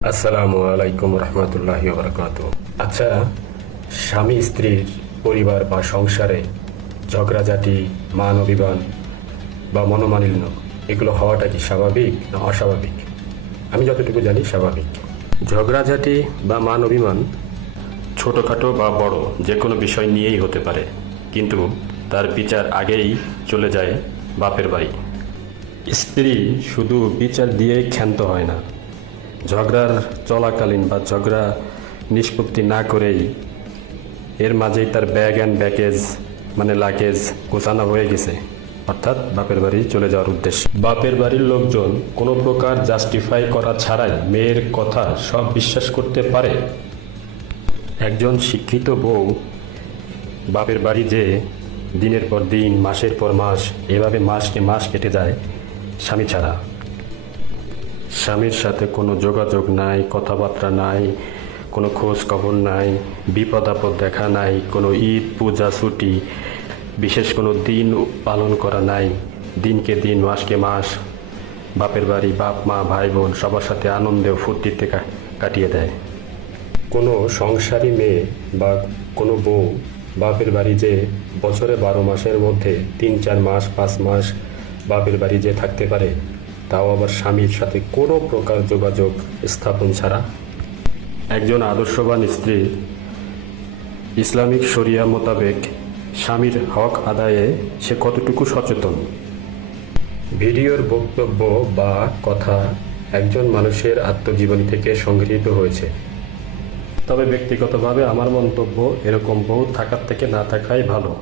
আসসালামু আলাইকুম রহমতুল্লাহি বারাকাতুহু। আচ্ছা, স্বামী স্ত্রীর পরিবার বা সংসারে ঝগড়াঝাটি, মান অভিমান বা মনোমালিন্য এগুলো হওয়াটা কি স্বাভাবিক না অস্বাভাবিক? আমি যতটুকু জানি স্বাভাবিক। ঝগড়াঝাটি বা মান অভিমান ছোটোখাটো বা বড় যে কোনো বিষয় নিয়েই হতে পারে, কিন্তু তার বিচার আগেই চলে যায় বাপের বাড়ি। স্ত্রী শুধু বিচার দিয়েই ক্ষান্ত হয় না, ঝগড়ার চলাকালীন বা ঝগড়া নিষ্পত্তি না করেই এর মাঝেই তার ব্যাগ অ্যান্ড ব্যাগেজ মানে লাগেজ গোছানো হয়ে গেছে, অর্থাৎ বাপের বাড়ি চলে যাওয়ার উদ্দেশ্যে। বাপের বাড়ির লোকজন কোনো প্রকার জাস্টিফাই করা ছাড়াই মেয়ের কথা সব বিশ্বাস করতে পারে। একজন শিক্ষিত বউ বাপের বাড়ি যে দিনের পর দিন, মাসের পর মাস, এভাবে মাসকে মাস কেটে যায় স্বামী ছাড়া। স্বামীর সাথে কোনো যোগাযোগ নাই, কথাবার্তা নাই, কোনো খোঁজ খবর নাই, বিপদ আপদ দেখা নাই, কোনো ঈদ পূজা ছুটি বিশেষ কোনো দিন পালন করা নাই। দিনকে দিন, মাসকে মাস বাপের বাড়ি বাপ মা ভাই বোন সবার সাথে আনন্দে ফুর্তিতে কাটিয়ে দেয়। কোনো সংসারী মেয়ে বা কোনো বউ বাপের বাড়ি যে বছরে 12 মাসের মধ্যে 3-4 মাস 5 মাস বাপের বাড়ি যে থাকতে পারে, তাও আবার স্বামীর সাথে কোনো প্রকার যোগাযোগ স্থাপন ছাড়া। একজন আদর্শবান স্ত্রী ইসলামিক শরিয়া মোতাবেক স্বামীর হক আদায়ে সে কতটুকু সচেতন? ভিডিওর বক্তব্য বা কথা একজন মানুষের আত্মজীবনী থেকে সংগৃহীত হয়েছে, তবে ব্যক্তিগতভাবে আমার মন্তব্য এরকম বউ থাকার থেকে না থাকাই ভালো।